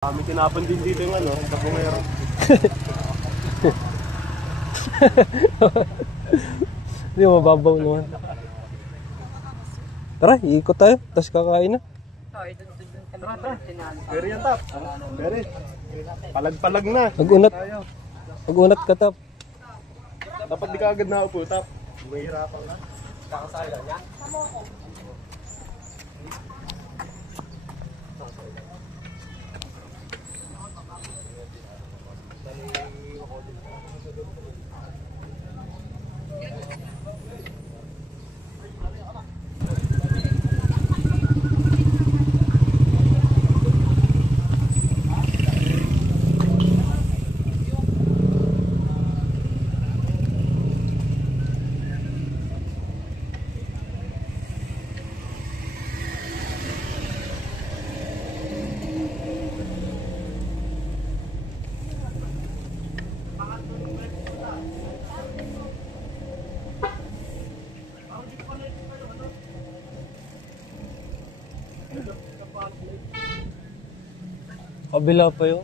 Kami tinapon din dito yung ano, kapungero. Hindi mo mababaw naman. Tara, iikot tayo. Tapos kakain na. Very yan, Tap. Very. Palag-palag na. Mag-unat. Mag-unat ka, Tap. Dapat di ka agad naupo, Tap. Mahirapan na. Kakasaya niya. Kabila pa yun.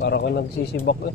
Para ka nagsisibak eh.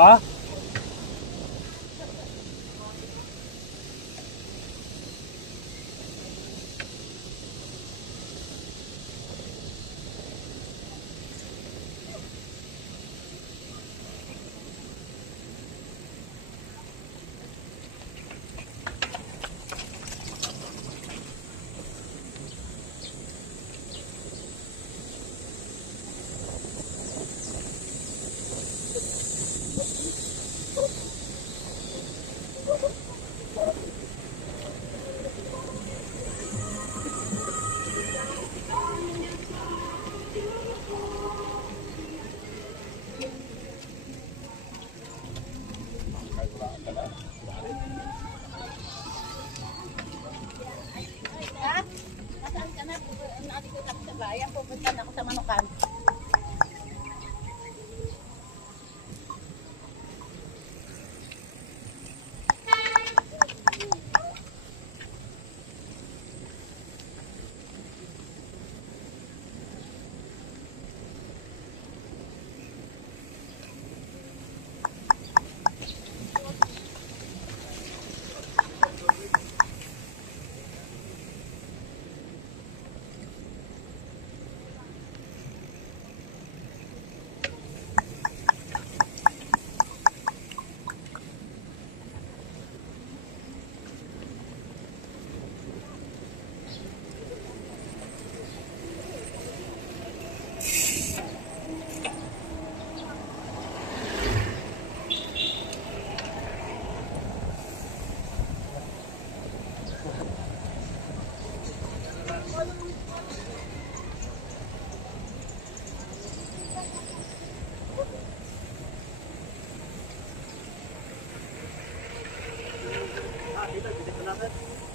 Ha? Punta na ako sa Manukan.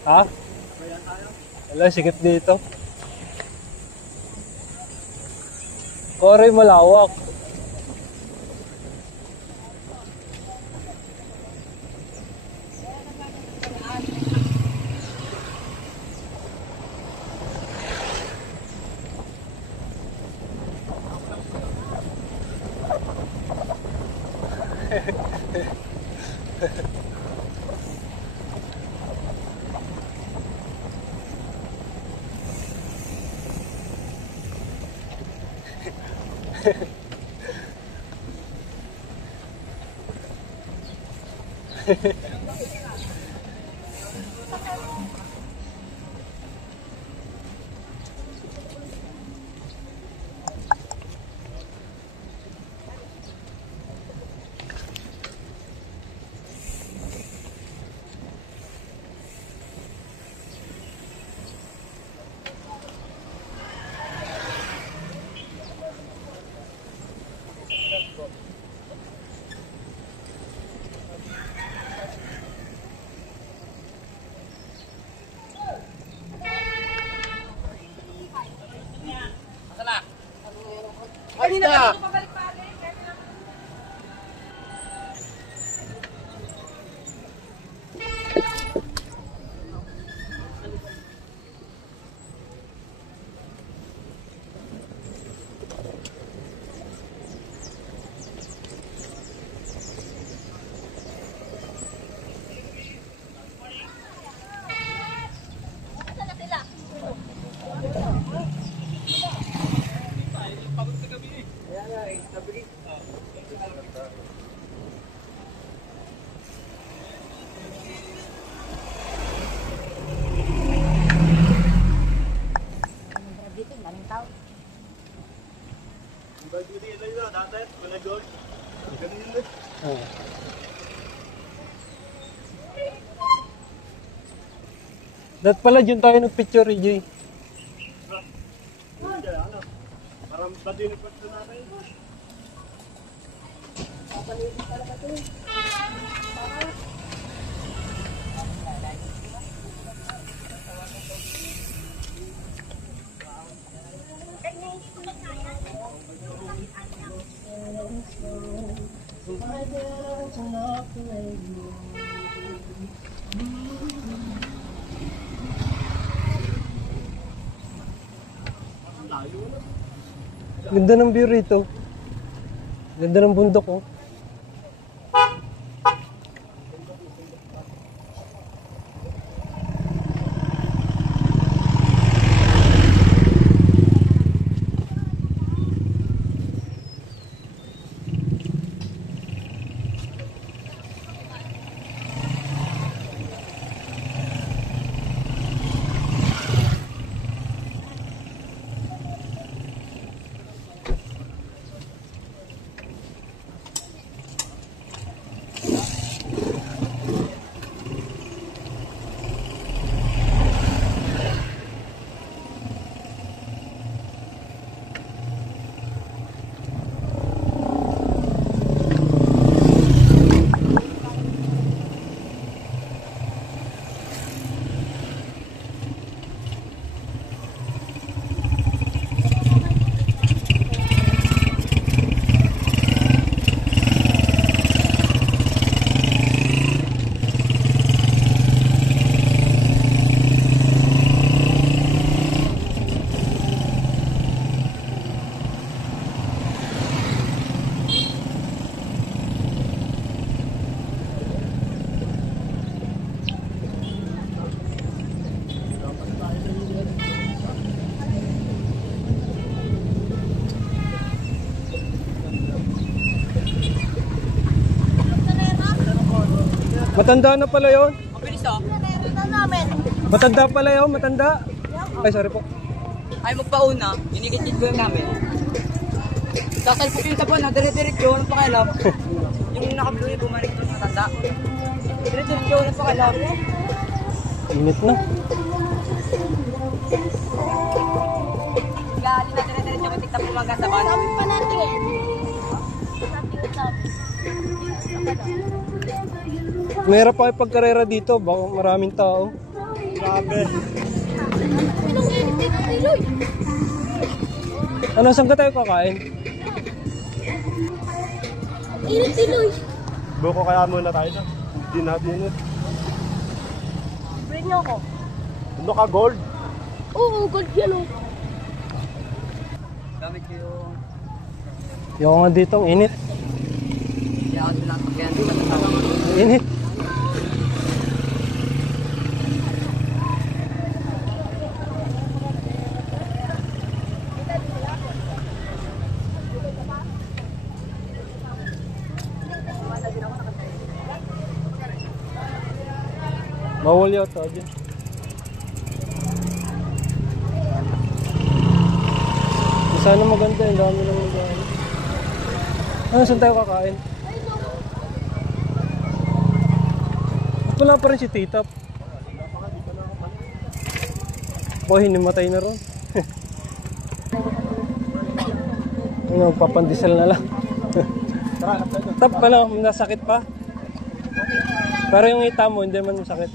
Ha? Wala, sikip dito. Koray malawak. Dito, maraming tao. Dat pala dyan tayo ng picture, EJ. Parang badin pa ito natin. Ganda ng view rito. Ganda ng bundok, oh. Matanda na pala yun. Mabilis oh. Matanda pala yun, matanda. Ay, sorry po. Ay magpauna, inikit-kit ko yung namin. Sasalpok yung tapon, dire-diretso, walang pakialam. Yung naka-blue yung bumalik doon, matanda. Dire-diretso, walang pakialam. Init na. Gali na dire-diretso, may tigtap umaga sa bus. Sabi pa natin. Mayroon pa kayo pagkarera dito, baka maraming tao. Grabe. Ano, saan ka tayo kakain? Iloy. Buko kaya muna tayo na. Hindi natin yun. Bring niyo ako. Ano ka, gold? Oo, gold yellow. Gamit ko yung... Yung nga dito, ang init. Kaya ako lang pagyan dito sa tawang. Ang init. Bawal yata dyan. Sana maganda, ang dami lang mag-aano. Ano, saan tayo kakain? Wala pa rin si Tita. Boy, hinimatay na ron. Ano, papandisal na lang. Tap ka na, nasakit pa. Pero yung hita mo, hindi man masakit.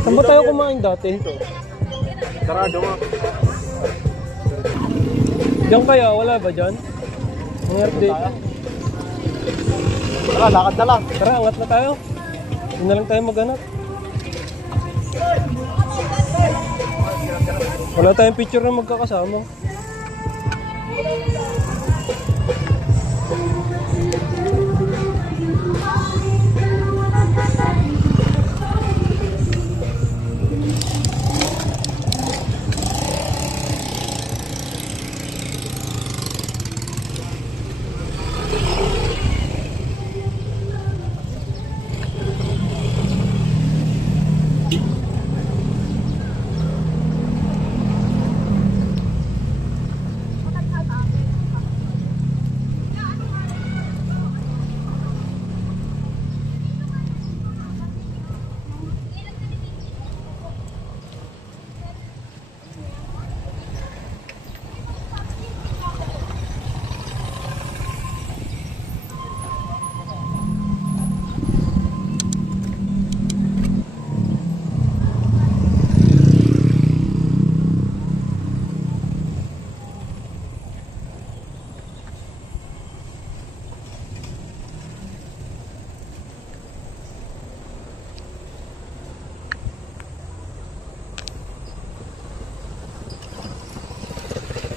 Saan ba tayo kumain dati? Sarado nga. Diyan kaya, wala ba dyan? Ang update. Tara, lakad na lang. Tara, angat na tayo. Hindi na lang tayo maghanap. Wala tayong picture na magkakasama.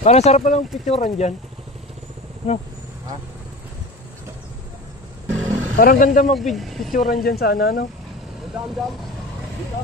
Parang sarap palang picturean dyan. No? Ha? Parang ganda mag-picturean dyan sa ano. Dam. Dito.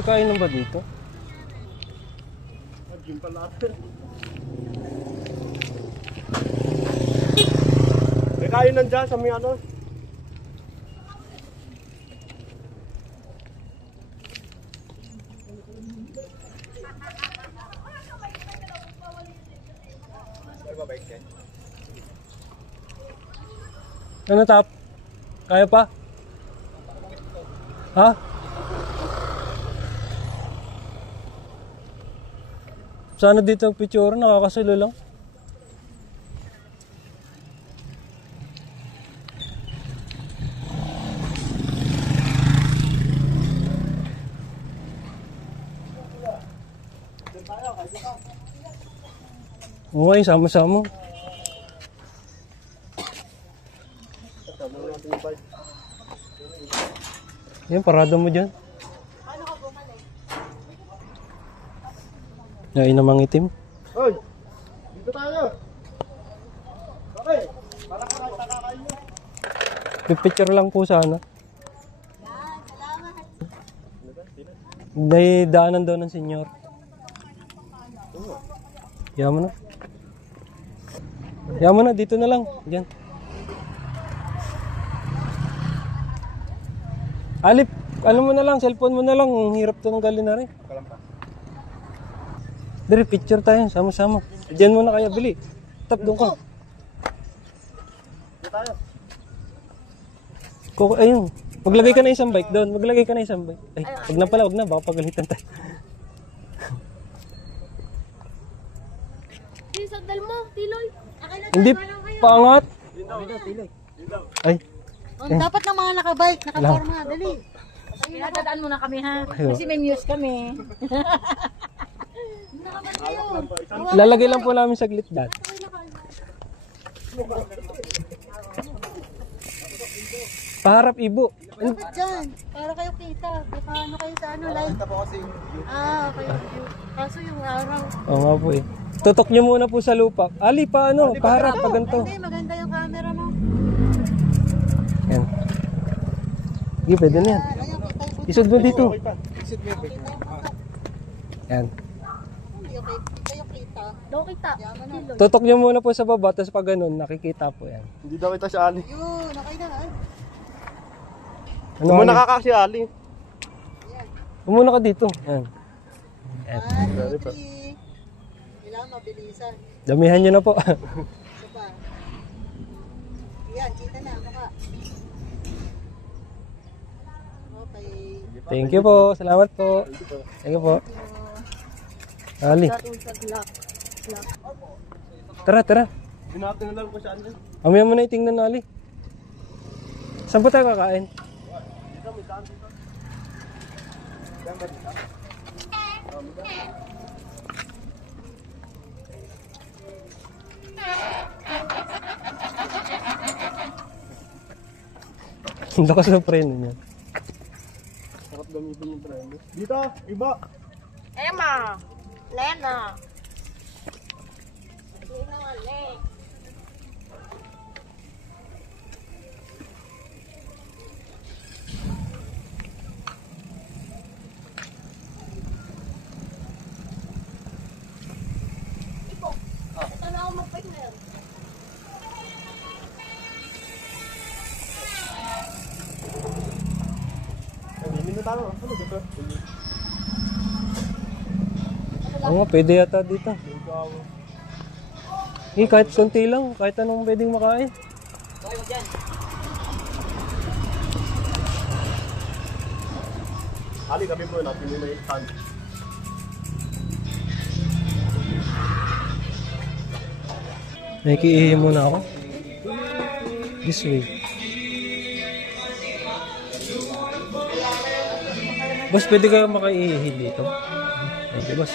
May kainan ba dito? Gym pala. May kainan dyan sa may ano. Ano tap? Kaya pa? Ha? Sana dito ang picture, nakakasulo lang. Okay, sama-sama. Yan, parada mo dyan. Yan, namang itim. Hoy! Dito tayo! Okay! Para kakain nyo. Picture lang po sana. May daanan daw ng senyor. Yaman mo na. Yaman mo na, dito na lang. Diyan. Alip, ano mo na lang, cellphone mo na lang. Ang hirap tanggalin na rin. Dire, picture tayo, sama-sama. Diyan mo na kaya, bili. Tap, doon ka. Ayun. Maglagay ka na isang bike doon. Maglagay ka na isang bike. Ay, wag na pala, wag na. Baka pagalitan tayo. Yung sandal mo, Tiloy. Hindi, paangat. Ay, Dapat ng mga nakabike, nakaporma, dali. Pinadadaan muna kami ha. Ayun. Kasi may muse kami. lalagay lang po namin saglit dad. Paharap ibo. Dapat dyan, para kayo kita. Baka ano kayo sa ano, live. Okay. Kaso yung araw. Oo nga po eh. Tutok nyo muna po sa lupa. Ali, paano? Paharap, pa ganito. Hindi, maganda yung camera mo. Yan. Sige, pwede na yan. Ayun, kita yung Isod mo dito. Yan. kita yung kita. Daw kita. Tutok nyo muna po sa baba, tapos pag ganun, nakikita po yan. Hindi daw kita si Ali. Yun, okay na. Ano Mo Ali? nakakasi Ali. Umuna ka dito. Yan. 1, 2, 3. Kailangan mabilisan. Damihan nyo na po. Isa pa. Yan, kita na, mukha. Okay. Thank you po. Salamat po. Thank you po. Ali. Tara, tara. Binati na lang ko siya andyan. Amaya mo na itingnan na Ali. Saan po tayo kakain? Ang lakas ng preno niya. Sarap gamitin yung preno. Dito, iba. Emma. Lena. Lena, Lena. Hindi na tayo. Ano dito? Oo nga, pwede yata dito. Eh, kahit konti lang, kahit anong pwedeng makain. Ali, kami po natin yung may stand. Nakikiihi muna ako. This way. Boss, pwede ka makaiihi dito? Thank you, boss.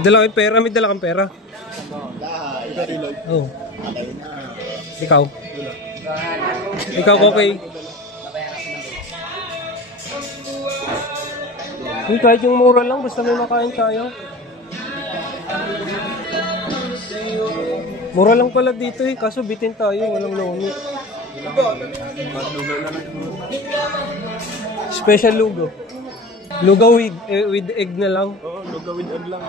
Dala kang pera, may dala kang pera. Oh. Ikaw. Ikaw okay. Yung kahit yung mura lang, basta may makain tayo. Mura lang pala dito eh, kaso bitin tayo, walang lomi. Special lugaw. Lugaw with egg na lang. Oo, lugaw with egg lang.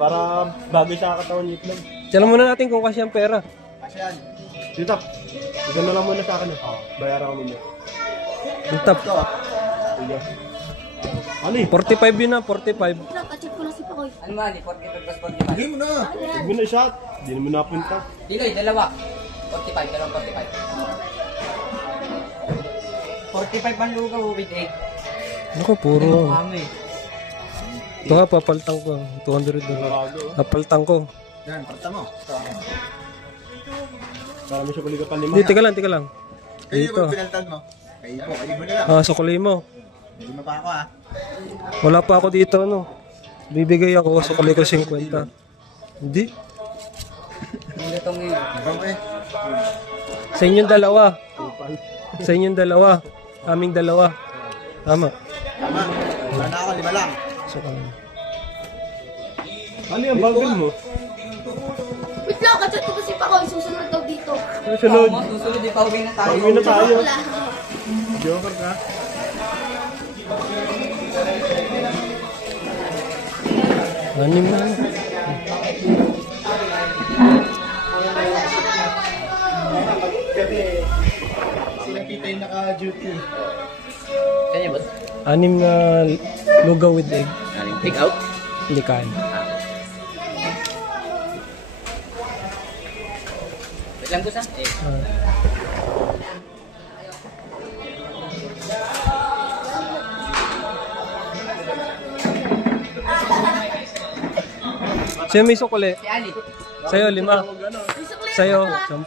Para bagay sa katawan niyo lang. Tiyan muna natin kung kasi ang pera. Asyan. Dito. Tignan mo lang muna sa akin. Bayaran ko muna. Ang tap. Sige. Ano eh? 45 yun na, 45. Nakachip ko na si Pakoy. Ano man, 45 plus 45. Hindi mo na. Hindi mo na shot. Hindi mo napunta. Diloy, dalawa. 45, dalawang 45. 45 man lugaw with egg. Ako, puro. Ano eh. Ito ha, papaltang ko. 200 doon. Papaltang ko. Yan, parta mo. Para mo siya balikan pa lima. Hindi, tika lang. Dito. Pinaltag mo. Kayo mo na lang. Sukuli mo. Hindi mo pa ako ah. Wala pa ako dito, ano. Bibigay ako, sukuli ko 50. Hindi. Hindi itong ngayon. Sa inyong dalawa. Sa inyong dalawa. Aming dalawa. Tama. Tama. Wala na ako, 5 lang. Sukuli. Ano yung bagal mo? Wait lang, kachat ko si Pakoy. Susunod daw dito. Susunod. Susunod, di pauwi na tayo. Pauwi na tayo. Wala. Joker ka. Anim na. Sila kita yung naka-duty. Kanya ba? 6 na lugaw with egg. Take out? Hindi kain. Wait lang ko sa? Sa'yo may sukuli. Si Ali. Sa'yo 5. Sa'yo 10.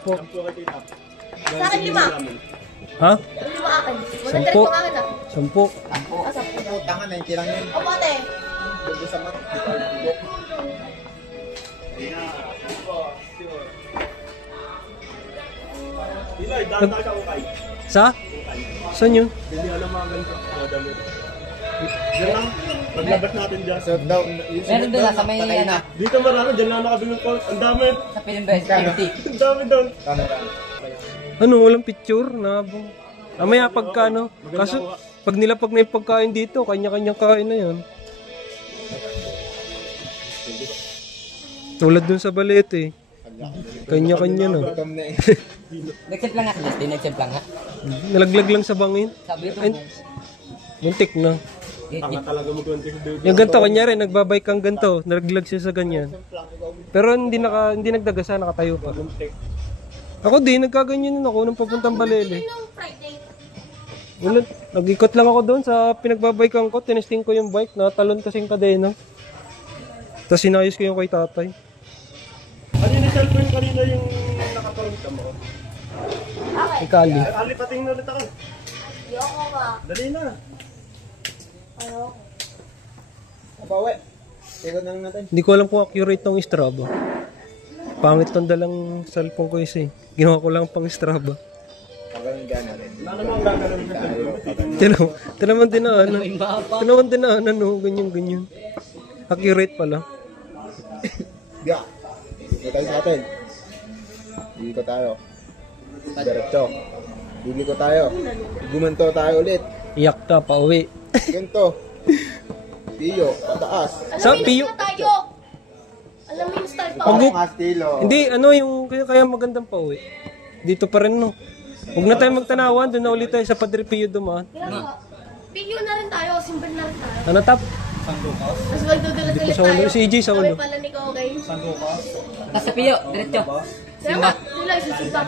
Sa akin 5. Ha? 5 akin. 10. 100 pa akin ah. 10. Tangan, 90 lang yun. Opo, ate. Doon sa mat. Iloy, daan tayo sa ukay. Sa? Saan yun? Bili alam mga ganito. Mga damit. Diyan lang. Paglabas natin dyan. So, down. Meron doon sa may ano, Dito marami. Diyan lang nakabili ko. Ang dami. sa Pilimbes, Timothy. Ang dami doon. Ano, walang picture? Nabong. Mamaya pagka ano. Kaso, pag nilapag na yung pagkain dito, kanya-kanyang kain na yan. Tulad dun sa balit eh. Kanya-kanya na. Nag-sip lang nga, Justin, nag-sip lang nga. Nalaglag lang sa bangin. Sabi ito, Ay, muntik na. Tanga talaga mo doon. Yung ganito, kanyari, nagbabike kang ganito. Nalaglag siya sa ganyan. Pero hindi nagdagasa, nakatayo pa. Ako din, nagkaganyan din ako nung papuntang Balele. Nung Friday. Wala, nag-ikot lang ako doon sa pinagbabikean ko. Tinesting ko yung bike, natalon kasing kadena. Tapos sinayos ko yung kay tatay. Ano yung cellphone kanina yung nakatawag ka mo? Ikali. Ali, patingin na ulit ako. Yoko ka. Dali na. Ano? Abawe. Tigod na natin. Hindi ko alam kung accurate ng Strava. Pangit tong dalang cellphone ko isa eh. Ginawa ko lang pang Strava. Ano mo ang gagawin sa cellphone? Tinaman din na ano. Tinaman din na ano, ganyan. Accurate pala. Yeah. Dito tayo sa atin. Dito tayo. Diretso. Bibili ko tayo. Gumanto tayo ulit. Iyak ka, pauwi. Ganto. Tiyo, pataas. Sa Piyo. Tayo. Alam mo yung style pa. Pag- Estilo. Hindi, ano yung kaya magandang pauwi. Dito pa rin no. Huwag na tayo magtanawan, doon na ulit tayo sa Padre Pio dumaan. Pigyo na rin tayo. Simple na rin tayo. Ano tap? Tapos magdudulat-dulat Sa ulo, tayo. si EJ sa ulo. Sabi pala ni Kogay. nasa Pio, diretso. Kaya nga, sila isusimba.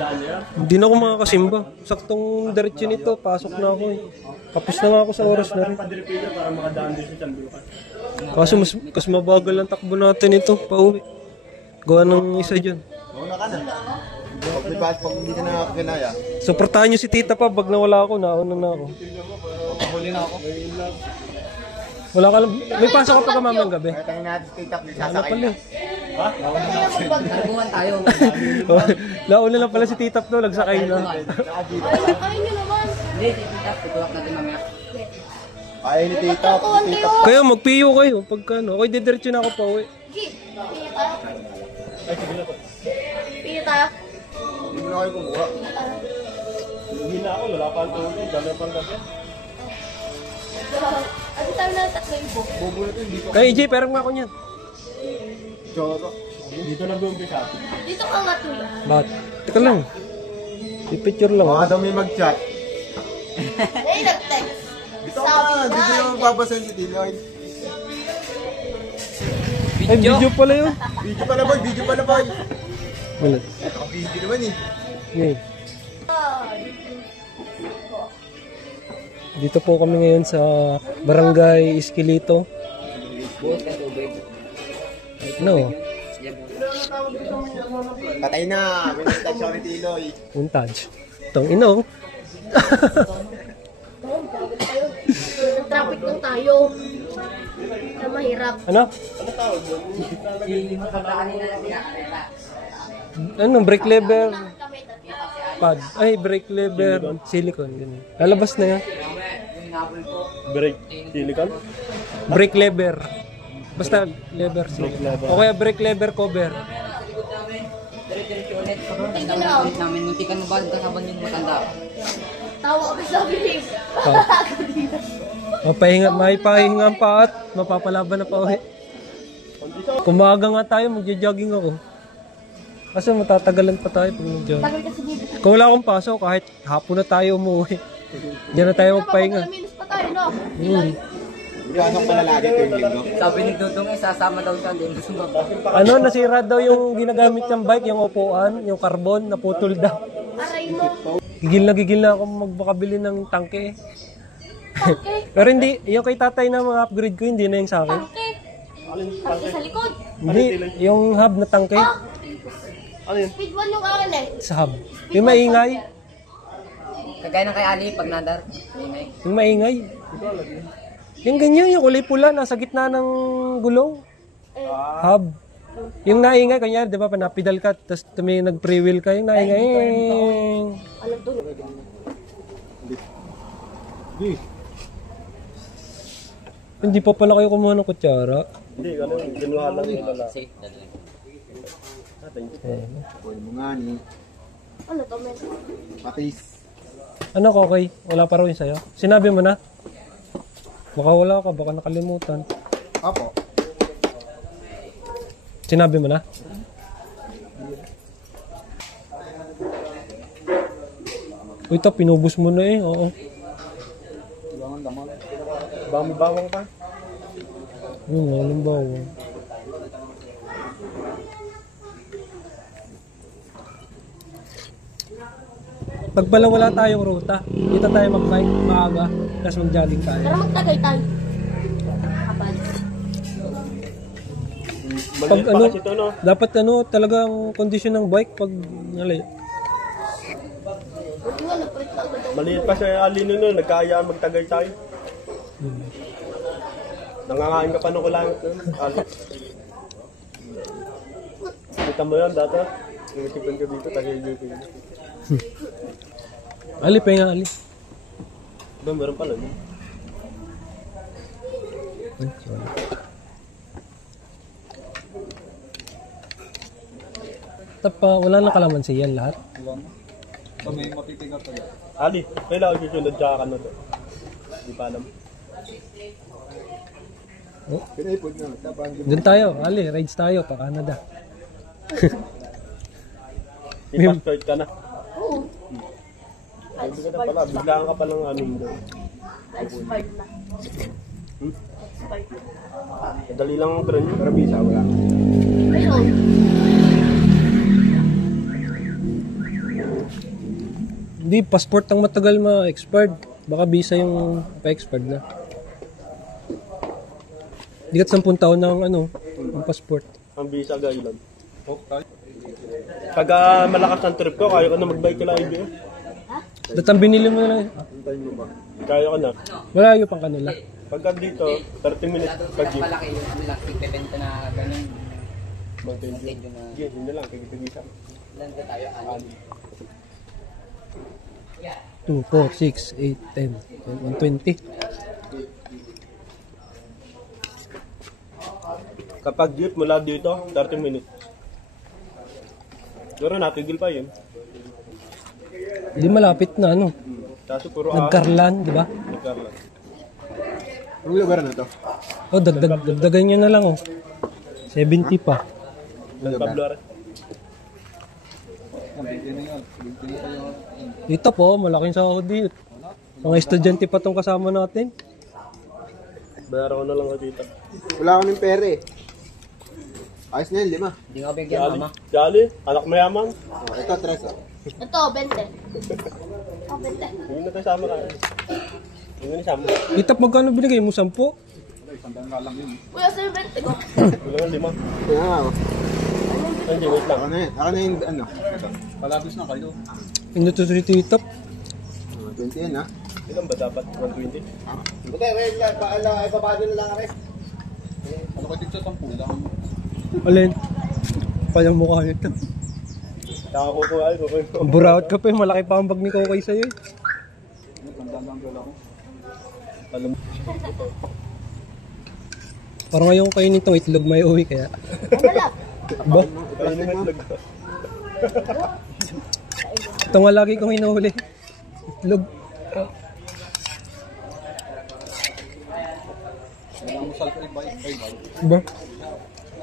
Hindi na ako makakasimba. Saktong diretso nito, pasok na ako eh. Kapos na nga ako sa oras na rin. Padripila para makadaan din sa Chandukan. Kaso mas mabagal ang takbo natin ito, pauwi. Gawa ng isa dyan. Mauna ka na. Pag hindi ka na kinaya. Suportahan nyo si tita pa, pag nawala ako, nauna na ako. Pahuli na ako. Wala ka lang, may pasok ka pa mamayang gabi. Tayo natin TikTok. Ano pala eh. Nagbuhan tayo. Nauna lang pala si tita to, nagsakay na. Ay, nakain nyo naman. Hindi, titap, tutulak natin mamaya. Kaya ni tita. Tita. Kayo, magpiyo kayo. Pagka ano, okay, didiretso na ako pa uwi. G, pili tayo. Ay, sige na po. Pili tayo. Hindi mo na kayo kumuha. Hindi na ako, wala pa ang tulog. Dami pang kasi. Ano tayo na 3,000? Bobo na ito, dito. Kaya EJ, perang mo ako niyan. Joro. Dito na bumpisa. Dito ka nga tuya. Bakit? Teka lang. I-picture lang. Baka daw may mag-chat. Ay, nag-text. Dito ka, dito yung magbabasan si Tinoy. Ay, video pala yun. Video pala boy, video pala boy. Wala. Video naman eh. Ngayon. Dito po kami ngayon sa Barangay Esquilito. No, Patay na, may nagtatsaw ni Tinoy. untage. Itong ino. Traffic lang tayo. Na mahirap. Ano? Ano? Brake lever pad. Ay, brake lever silicone. Ganun. Lalabas na yan. Break, silicon? Brake lever. Basta lever silicone. O kaya brake lever cover. Dire-diretso ulit. Tanda ulit namin. Muntikan mo ba kasabang yung matanda? Tawa ko sa bilis. Mapahinga, may pahinga ang paat. Mapapalaban na pa uwi. Kumaga nga tayo, magja-jogging ako. Kasi matatagalan pa tayo pag mag-jogging. Tagal kasi dito. Kung wala akong pasok, kahit hapon na tayo umuwi. Diyan na tayo magpahinga. Minus pa tayo, no? Iwanok pala lagi ito yung linggo. Sabi ni Dudong sasama daw siya. Hindi gusto ba? Ano, nasira daw yung ginagamit ng bike, yung upuan, yung carbon, naputol daw. Aray mo. Gigil na ako magbakabili ng tangke. Tangke. Pero hindi, yung kay tatay na mga upgrade ko, hindi na yung sa akin. Tangke. Tangke sa likod. Hindi, yung hub na tangke, Ano yun? Speed 1 yung akin eh. sa hub. Yung maingay, Kagaya ng kay Ali pag nadar. Ingay. yung maingay. Yung ganyan, yung kulay pula, nasa gitna ng gulong. Hub. Yung naingay, kanya, di ba, panapidal ka, tapos nag-pre-wheel ka, yung naingay. Alam to. Hindi pa pala kayo kumuha ng kutsara. Hindi, ano yung ginuha lang yung lalaki. Sige, dali. Kuhin mo nga ni Ano to, men? Patis. Ano ko, okay? Wala pa rin sa'yo? Sinabi mo na? Baka wala ka, baka nakalimutan. Apo. Sinabi mo na? Uy, ta, pinubos mo na eh, oo. Bawang pa. Yung walang bawang. Pag pala wala tayong ruta, dito tayo mag-bike maaga, tapos mag-jogging tayo. Tara magtagay tayo. Kapal. Pag Maliit pa ano, kasi ito, no? dapat ano, talagang kondisyon ng bike pag nalay. Buti nga, nagpalit na agad ako. Maliit pa siya alino nun, nagkayaan magtagay tayo. Nangangain ka pa ng kulang. Kita mo yan dati. Nangitipan ka dito, tagay-gipin. Ali, pahinga, Ali. Ba, meron pala. No? Ay, sorry. Tapa, wala na kalamansi yan lahat. Ali, kailangan susunod siya ka na to. Hindi pa alam. Oh, Pinaipod nga. Tapang doon tayo, Ali, rides tayo pa Canada. i-passport ka na. Oo. Sabi ka na pala, biglaan ka pa ng aning doon. Expired na. Hmm? Expired na. Dali lang ang tren yun. Pero visa, wala. Ayun. Hindi, passport ang matagal ma-expired. Baka visa yung pa-expired na. Hindi ka 10 taon ng ano, ang passport. Ang visa guideline. Pag malakas ang trip ko, kaya ko na mag-bike kila IBM. Datang binili mo na lang. Hintayin mo ba? Kaya ko na. Wala yung pang kanila. Pagka dito, 30 minutes pag jeep. Malaki yung kami lang. Ipebenta na ganun. Mag-10 jeep. Sige, yun na lang. Kaya Ilan ka tayo? 2, 4, 6, 8, 10, 120. Kapag jeep mula dito, 30 minutes. Pero natigil pa yun. Hindi malapit na ano. Kaso puro Nagkarlan, di ba? Nagkarlan. Anong lugar na to? Oh, dagdagan nyo na lang oh. 70 pa. Pablo Ares. Dito po, malaking sahod dito. Mga estudyante pa tong kasama natin. Bayaran ko na lang ako dito. Wala kaming pera eh. Ayos na yun, 5. Hindi nga bigyan Jolly. mama. Jolly, anak mayaman. Oh, ito, 3 oh. Ito, 20. Oh, 20. Hindi na tayo sama ka. Hindi na sama. Dito, magkano binigay mo? 10? Kuya, sa'yo 20 ko. Wala nga 5. Kaya nga oh. Hindi, wait lang. Ako na yun. Ako na yung ano. Ino to titap. 20 yan ha. Ilan ba dapat? 120? Buti, wait lang. Ibabado na lang kami. Alin? Panyang mukha nito. Kakakukuha ay kukuha. Buraot ka pa eh. Malaki pa ang bag ni Kokay sa'yo eh. Alam mo. Parang ngayon kayo nitong itlog may uwi kaya. Wala. Ba? Ayun yung itlog. Ito nga lagi kong hinuhuli. Itlog. Ba?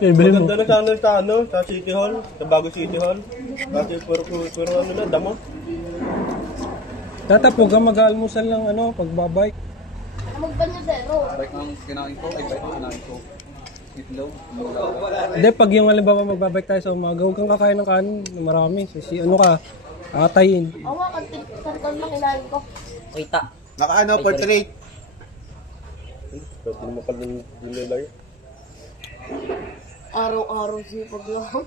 Bilhin mo. Maganda na sana sa ano, sa City Hall, sa Bago City Hall. Kasi puro ano na, damo. Tatapog ka mag-almusal lang ano, pagbabike. Magbanyo zero. Hindi, pag yung halimbawa magbabike tayo sa umaga, huwag kang kakain ng kanin na marami. Kasi ano ka, atayin. Ako nga, kantil na kinain ko. Kita. Naka ano, portrait. Pwede naman pala nilagay. Araw-araw sipag lang.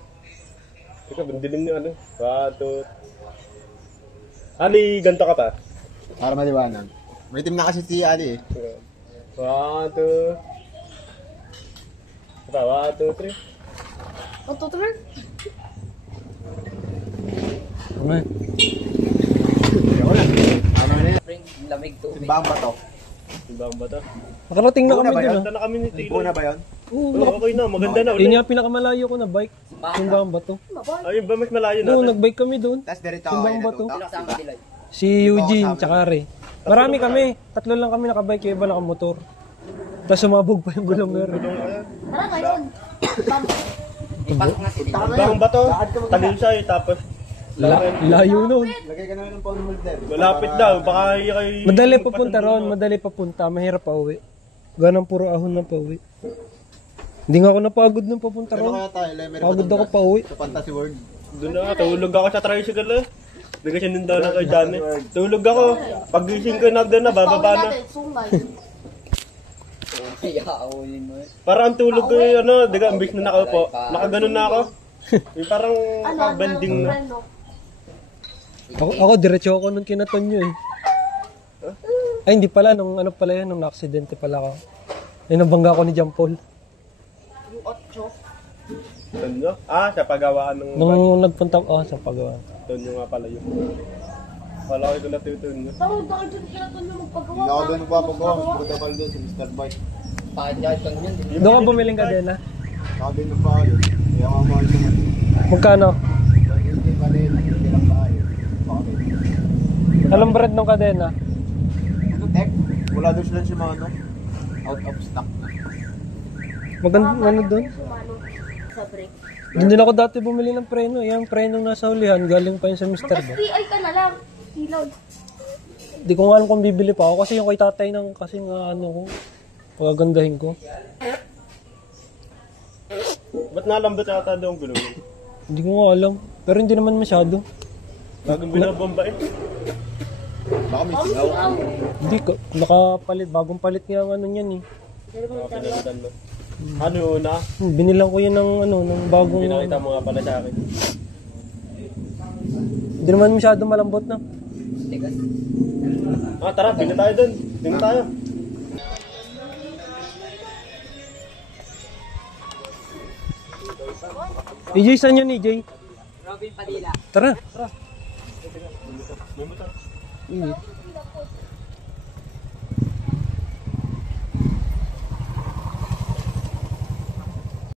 Teka, bandiling niyo ano. Patot. Ali, ganito ka pa. Para maliwanag. May team na kasi si Ali eh. 1, 2. Ito, 1, 2, 3. Matutuloy? Okay. Ano na yan? Spring, lamig to. Timbang ba to? Ibang ba ito? Nakarating na kami Una ba dun yan? ah. Ganda na kami ni Timpo na Tilo. ba yun? Oo, okay na, maganda na Yun ulit. nga pinakamalayo ko na bike. Simbang Bato. Ayun ba, mas malayo Oo, natin? nag-bike kami doon. Tapos dirito ako Simbang kayo Bato. natutok. Kasama nila. Si Eugene, tsaka Ray. Marami kami. 3 lang kami nakabike, yung iba nakamotor. Tapos sumabog pa yung gulong meron. Tara ngayon. Ipasok na sila. Ibang ba to? Talinsay, tapos Layo nun. Lagay ka na ng phone holder. malapit daw. Baka kayo... Madali papunta ron, madali papunta. Mahirap pa uwi. Ganang puro ahon na pa uwi. Hindi nga ako napagod nung papunta Ano ron. kaya tayo? Meron ba Pagod doon ako pa uwi. Sa Fantasy World. Doon na, tulog ako sa tricycle eh. Hindi kasi nindaw na kay Johnny. Tulog ako. Pagising ko na doon na, bababa na. Sungay. Iyaawin mo. Parang ang tulog ko yung ano, diga, imbis na nakaupo. Nakaganon na ako. Yung parang bending na. Ako diretso ako nung kinaton nyo eh. Ay, hindi pala. Nung ano pala yan, nung na-aksidente pala ako. Ay, nabangga ako ni John Paul. Yung 8. Doon nyo? Ah, sa pagawaan ng... Nung nagpunta ako, sa pagawa. Doon nyo nga pala yun. Wala ko ito natutunan nyo. Tawag ka dyan kinatun mo magpagawa. Hindi ako doon nagpapagawa. Pupunta pala doon si Mr. Bike. Pakadyan kang yun. Doon ka bumiling kadena? Ako din nagpapagawa. Kaya ako mahal naman. Magkano? Hindi pa rin. Hindi lang tayo. Anong brand ng kadena? Ano tech? Wala doon sila si Mano. Out of stock na. Maganda ano doon? Sa break. Doon din ako dati bumili ng preno. Yung prenong nasa hulihan, galing pa yun sa Mr. Ba. Mag-STI ka na lang. Ilaw. Di ko nga alam kung bibili pa ako kasi yung kay tatay nang kasi nga ano ko. Pagagandahin ko. Ba't nalambot yata daw ang gulong? Hindi ko nga alam. Pero hindi naman masyado. Bagong binabomba eh. Baka may singaw. Hindi ko. Nakapalit. Bagong palit nga ang ano niyan eh. Pinalitan mo. Ano yun na? Binilang ko yun ng ano, ng bagong... Pinakita mo nga pala sa akin. Hindi naman masyado malambot na. Tigas. Ah, tara, tingnan tayo dun. Tingnan tayo. EJ, saan yun EJ? Robin Padilla. Tara. May motor.